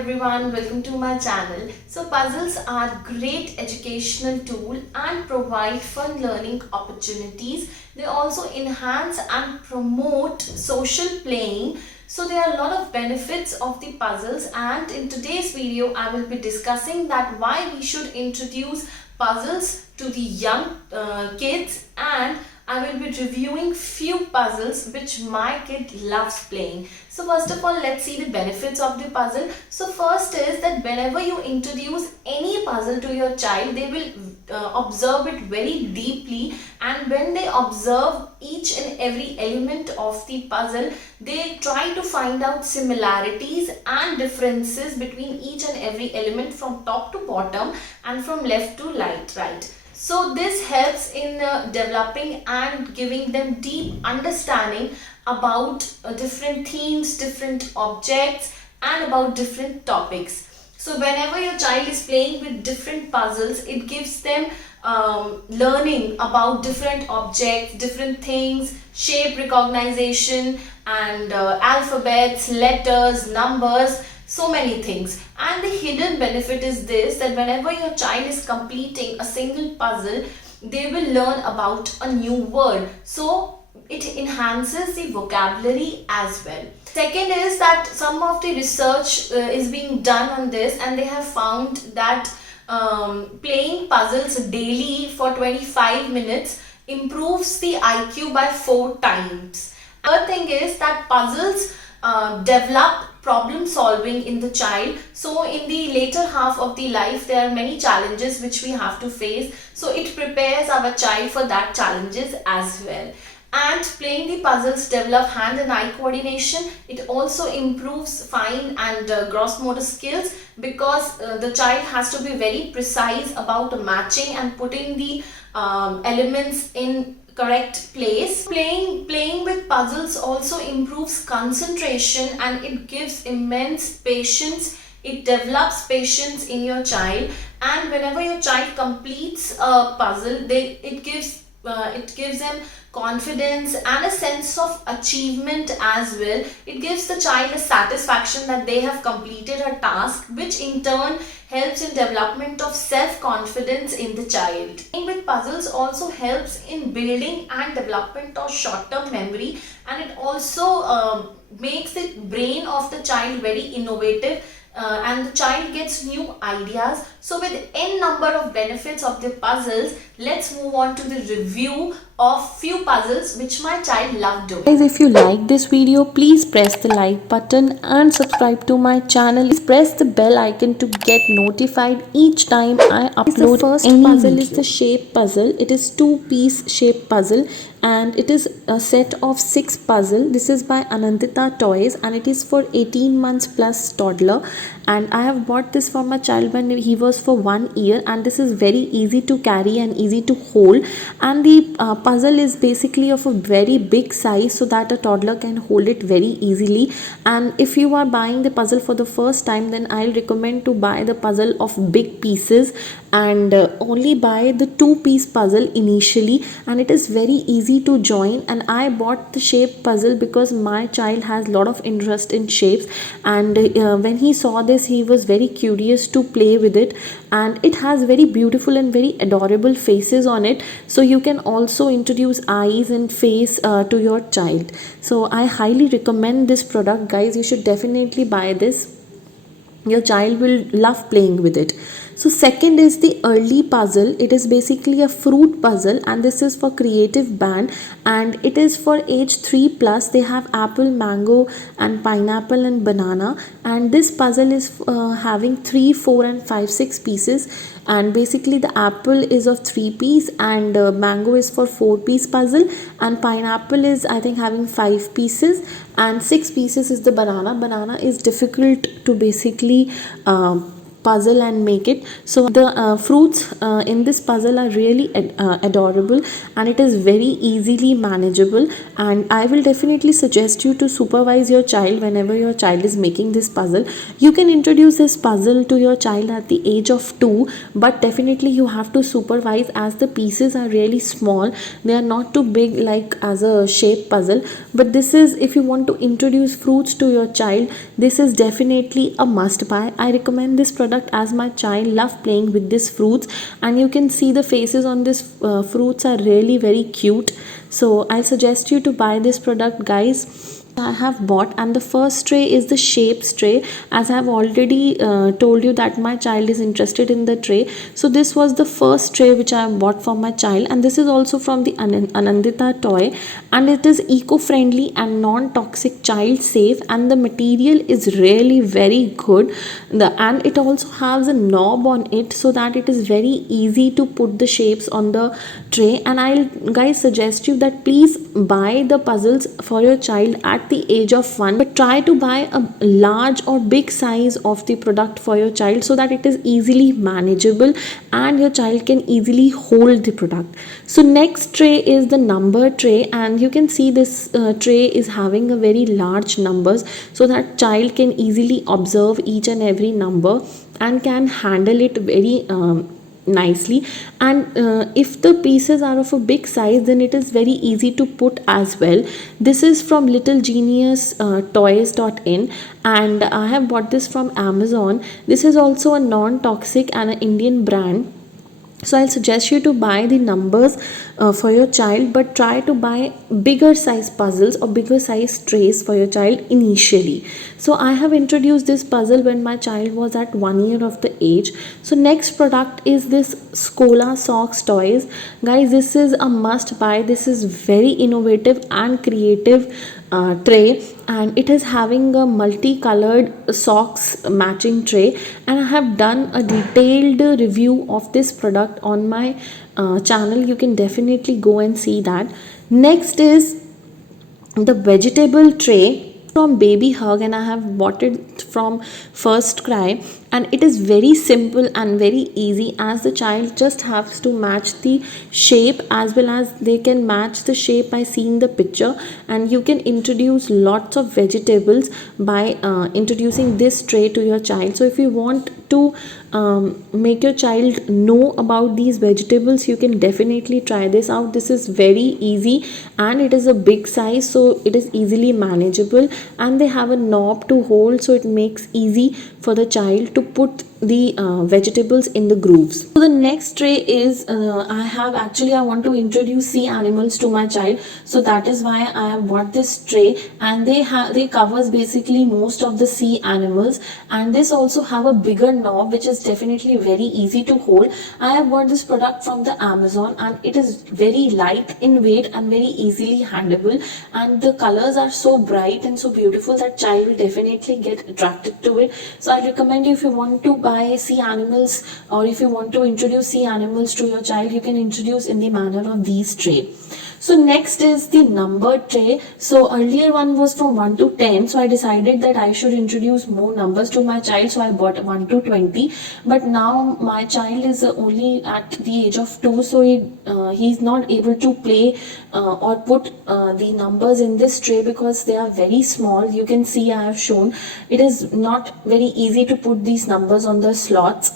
everyone, welcome to my channel. So puzzles are great educational tool and provide fun learning opportunities. They also enhance and promote social playing. So there are a lot of benefits of the puzzles, and in today's video I will be discussing that why we should introduce puzzles to the young kids, and I will be reviewing few puzzles which my kid loves playing. So first of all, let's see the benefits of the puzzle. So first is that whenever you introduce any puzzle to your child, they will observe it very deeply, and when they observe each and every element of the puzzle, they try to find out similarities and differences between each and every element from top to bottom and from left to right. So this helps in developing and giving them deep understanding about different themes, different objects, and about different topics. So whenever your child is playing with different puzzles, it gives them learning about different objects, different things, shape recognition, and alphabets, letters, numbers, so many things. And the hidden benefit is this, that whenever your child is completing a single puzzle, they will learn about a new word. So it enhances the vocabulary as well. Second is that some of the research is being done on this, and they have found that playing puzzles daily for 25 minutes improves the IQ by 4 times. Third thing is that puzzles develop problem solving in the child. So in the later half of the life, there are many challenges which we have to face. So it prepares our child for that challenges as well. And playing the puzzles develop hand and eye coordination. It also improves fine and gross motor skills, because the child has to be very precise about matching and putting the elements in correct place. Playing with puzzles also improves concentration, and it gives immense patience. It develops patience in your child, and whenever your child completes a puzzle, it gives them confidence and a sense of achievement as well. It gives the child a satisfaction that they have completed a task, which in turn helps in development of self-confidence in the child. Playing with puzzles also helps in building and development of short-term memory, and it also makes the brain of the child very innovative, and the child gets new ideas. So with n number of benefits of the puzzles, let's move on to the review of few puzzles which my child loved doing. Guys, if you like this video, please press the like button and subscribe to my channel. Please press the bell icon to get notified each time I upload. The first puzzle is the shape puzzle. It is 2-piece shape puzzle, and it is a set of 6 puzzle. This is by Anandita Toys, and it is for 18 months plus toddler, and I have bought this for my child when he was for 1 year, and this is very easy to carry and easy to hold, and the puzzle is basically of a very big size so that a toddler can hold it very easily. And if you are buying the puzzle for the first time, then I'll recommend to buy the puzzle of big pieces, and only buy the 2-piece puzzle initially, and it is very easy to join. And I bought the shape puzzle because my child has a lot of interest in shapes, and when he saw this, he was very curious to play with it, and it has very beautiful and very adorable faces on it, so you can also introduce eyes and face to your child. So I highly recommend this product, guys. You should definitely buy this. Your child will love playing with it. So second is the early puzzle. It is basically a fruit puzzle, and this is for creative band, and it is for age 3 plus. They have apple, mango, and pineapple and banana, and this puzzle is having 3, 4, and 5, 6 pieces, and basically the apple is of 3 piece, and mango is for 4-piece puzzle, and pineapple is I think having 5 pieces, and 6 pieces is the banana. Banana is difficult to basically puzzle and make it. So the fruits in this puzzle are really adorable, and it is very easily manageable, and I will definitely suggest you to supervise your child whenever your child is making this puzzle. You can introduce this puzzle to your child at the age of 2, but definitely you have to supervise as the pieces are really small. They are not too big like as a shape puzzle, but this is, if you want to introduce fruits to your child, this is definitely a must buy. I recommend this product as my child love playing with these fruits, and you can see the faces on these fruits are really very cute. So I suggest you to buy this product, guys. I have bought, and the first tray is the shapes tray. As I have already told you that my child is interested in the tray, so this was the first tray which I have bought for my child, and this is also from the Anandita toy, and it is eco-friendly and non-toxic, child safe, and the material is really very good. And it also has a knob on it so that it is very easy to put the shapes on the tray. And I'll guys suggest you that please buy the puzzles for your child at the age of 1, but try to buy a large or big size of the product for your child so that it is easily manageable and your child can easily hold the product. So next tray is the number tray, and you can see this tray is having a very large numbers so that child can easily observe each and every number and can handle it very nicely. And if the pieces are of a big size, then it is very easy to put as well. This is from Little Genius toys.in, and I have bought this from Amazon. This is also a non-toxic and an Indian brand. So I'll suggest you to buy the numbers for your child, but try to buy bigger size puzzles or bigger size trays for your child initially. So I have introduced this puzzle when my child was at 1 year of the age. So next product is this Scola socks toys. Guys, this is a must buy. This is very innovative and creative tray, and it is having a multicolored socks matching tray, and I have done a detailed review of this product on my channel. You can definitely go and see that. Next is the vegetable tray from Baby Hug, and I have bought it from First Cry, and it is very simple and very easy, as the child just has to match the shape as well as they can match the shape by seeing the picture. And you can introduce lots of vegetables by introducing this tray to your child. So if you want to make your child know about these vegetables, you can definitely try this out. This is very easy and it is a big size, so it is easily manageable, and they have a knob to hold, so it makes easy for the child to put the vegetables in the grooves. So the next tray is I want to introduce sea animals to my child, so that is why I have bought this tray, and they covers basically most of the sea animals, and this also have a bigger knob which is definitely very easy to hold. I have bought this product from the Amazon, and it is very light in weight and very easily handleable, and the colors are so bright and so beautiful that child will definitely get attracted to it. So I recommend you, if you want to buy sea animals or if you want to introduce sea animals to your child, you can introduce in the manner of these tray. So next is the number tray. So earlier one was from 1 to 10, so I decided that I should introduce more numbers to my child, so I bought 1 to 20. But now my child is only at the age of 2, so he's not able to play or put the numbers in this tray because they are very small. You can see I have shown it is not very easy to put these numbers on the slots.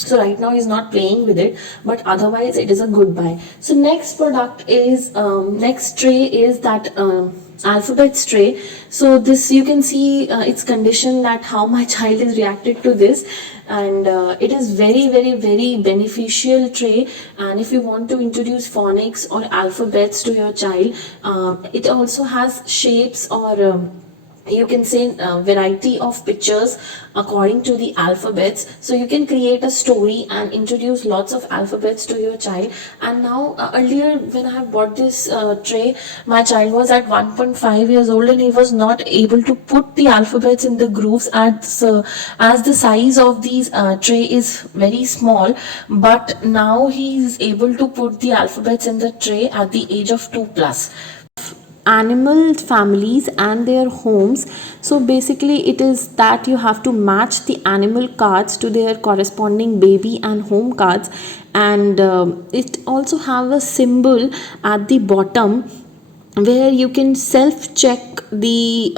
So right now he's not playing with it, but otherwise it is a good buy. So next product is next tray is that alphabets tray. So this, you can see its condition, that how my child is reacted to this, and it is very beneficial tray. And if you want to introduce phonics or alphabets to your child, it also has shapes or you can say variety of pictures according to the alphabets, so you can create a story and introduce lots of alphabets to your child. And now earlier when I have bought this tray, my child was at 1.5 years old and he was not able to put the alphabets in the grooves as the size of these tray is very small, but now he is able to put the alphabets in the tray at the age of 2 plus. animal families and their homes. So basically it is that you have to match the animal cards to their corresponding baby and home cards, and it also have a symbol at the bottom where you can self check the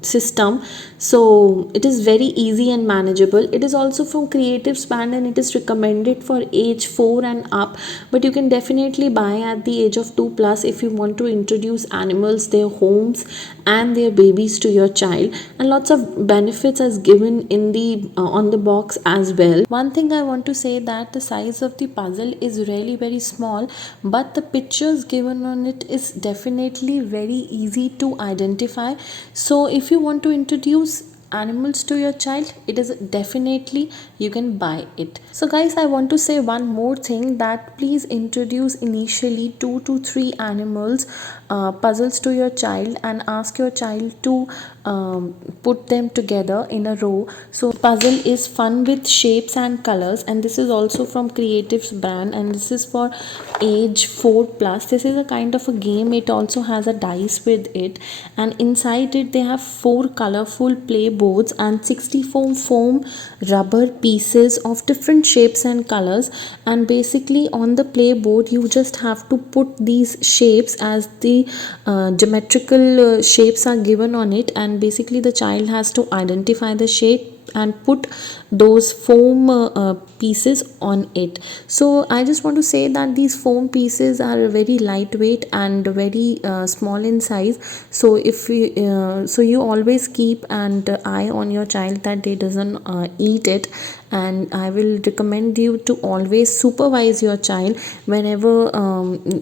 system. So it is very easy and manageable. It is also from Creative Span and it is recommended for age 4 and up, but you can definitely buy at the age of 2 plus if you want to introduce animals, their homes and their babies to your child. And lots of benefits as given in the on the box as well. One thing I want to say that the size of the puzzle is really very small, but the pictures given on it is definitely very easy to identify. So if you want to introduce animals to your child, it is definitely you can buy it. So guys, I want to say one more thing, that please introduce initially 2 to 3 animals puzzles to your child and ask your child to put them together in a row. So puzzle is fun with shapes and colors, and this is also from Creative's brand, and this is for age 4 plus. This is a kind of a game. It also has a dice with it, and inside it they have 4 colorful play boards and 64 foam rubber pieces of different shapes and colors. And basically on the play board you just have to put these shapes as the geometrical shapes are given on it, and basically the child has to identify the shape and put those foam pieces on it. So I just want to say that these foam pieces are very lightweight and very small in size. So if we so you always keep an eye on your child that they doesn't eat it, and I will recommend you to always supervise your child whenever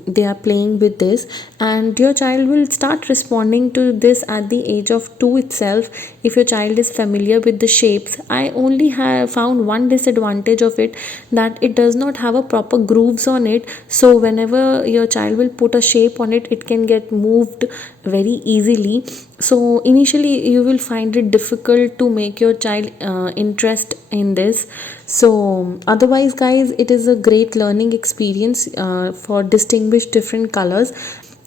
they are playing with this, and your child will start responding to this at the age of 2 itself if your child is familiar with the shapes. I only have found one disadvantage of it, that it does not have a proper grooves on it. So whenever your child will put a shape on it, it can get moved very easily. So initially you will find it difficult to make your child interest in this. So otherwise guys, it is a great learning experience for distinguish different colors.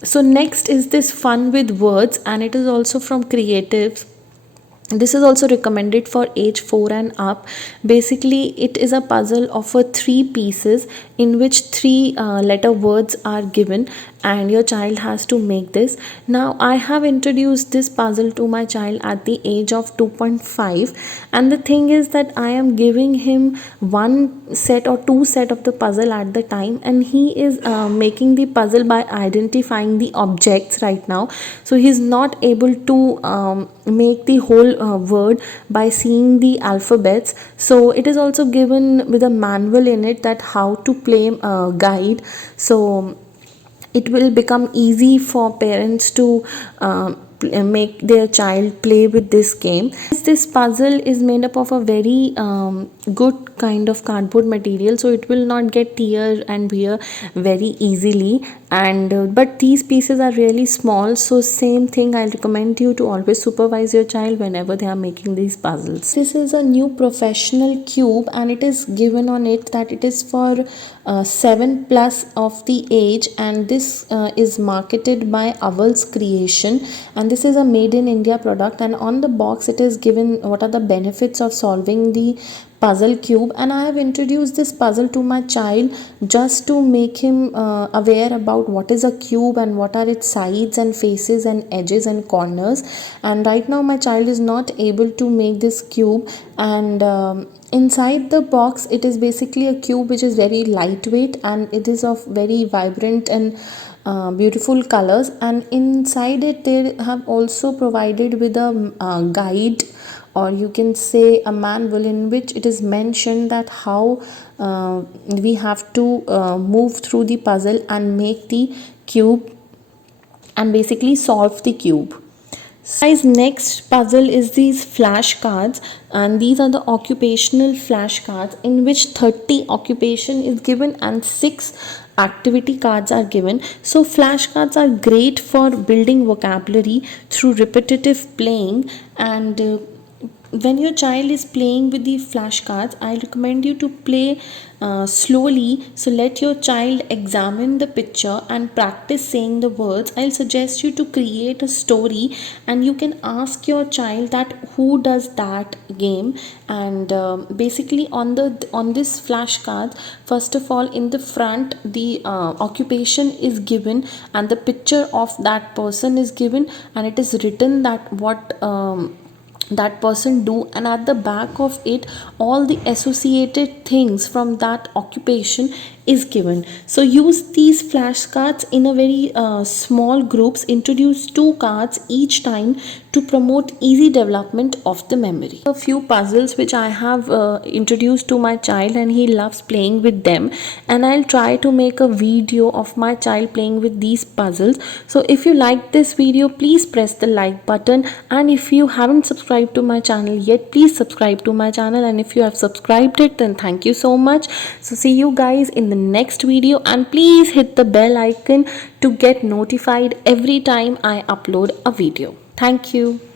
So next is this fun with words, and it is also from Creative. This is also recommended for age 4 and up. Basically it is a puzzle of 3 pieces in which 3 letter words are given, and your child has to make this. Now I have introduced this puzzle to my child at the age of 2.5, and the thing is that I am giving him one set or two set of the puzzle at the time, and he is making the puzzle by identifying the objects right now. So he is not able to make the whole word by seeing the alphabets. So it is also given with a manual in it that how to play guide. So it will become easy for parents to make their child play with this game. This puzzle is made up of a very good kind of cardboard material, so it will not get tear and wear very easily. And but these pieces are really small, so same thing, I recommend you to always supervise your child whenever they are making these puzzles. This is a new professional cube, and it is given on it that it is for 7 plus of the age, and this is marketed by Owl's Creation, and this is a made in India product. And on the box it is given what are the benefits of solving the puzzle cube, and I have introduced this puzzle to my child just to make him aware about what is a cube and what are its sides and faces and edges and corners. And right now my child is not able to make this cube, and inside the box it is basically a cube which is very lightweight, and it is of very vibrant and beautiful colors. And inside it they have also provided with a guide, or you can say a manual, in which it is mentioned that how we have to move through the puzzle and make the cube and basically solve the cube. Guys, next puzzle is these flashcards, and these are the occupational flashcards in which 30 occupation is given and 6 activity cards are given. So flashcards are great for building vocabulary through repetitive playing, and when your child is playing with the flashcards, I recommend you to play slowly. So let your child examine the picture and practice saying the words. I'll suggest you to create a story, and you can ask your child that who does that game. And basically on this flashcards, first of all, in the front the occupation is given and the picture of that person is given, and it is written that what that person do, and at the back of it all the associated things from that occupation is given. So use these flashcards in a very small groups. Introduce 2 cards each time to promote easy development of the memory. A few puzzles which I have introduced to my child, and he loves playing with them, and I'll try to make a video of my child playing with these puzzles. So if you like this video, please press the like button, and if you haven't subscribed to my channel yet, please subscribe to my channel, and if you have subscribed it, then thank you so much. So see you guys in the next video, and please hit the bell icon to get notified every time I upload a video. Thank you.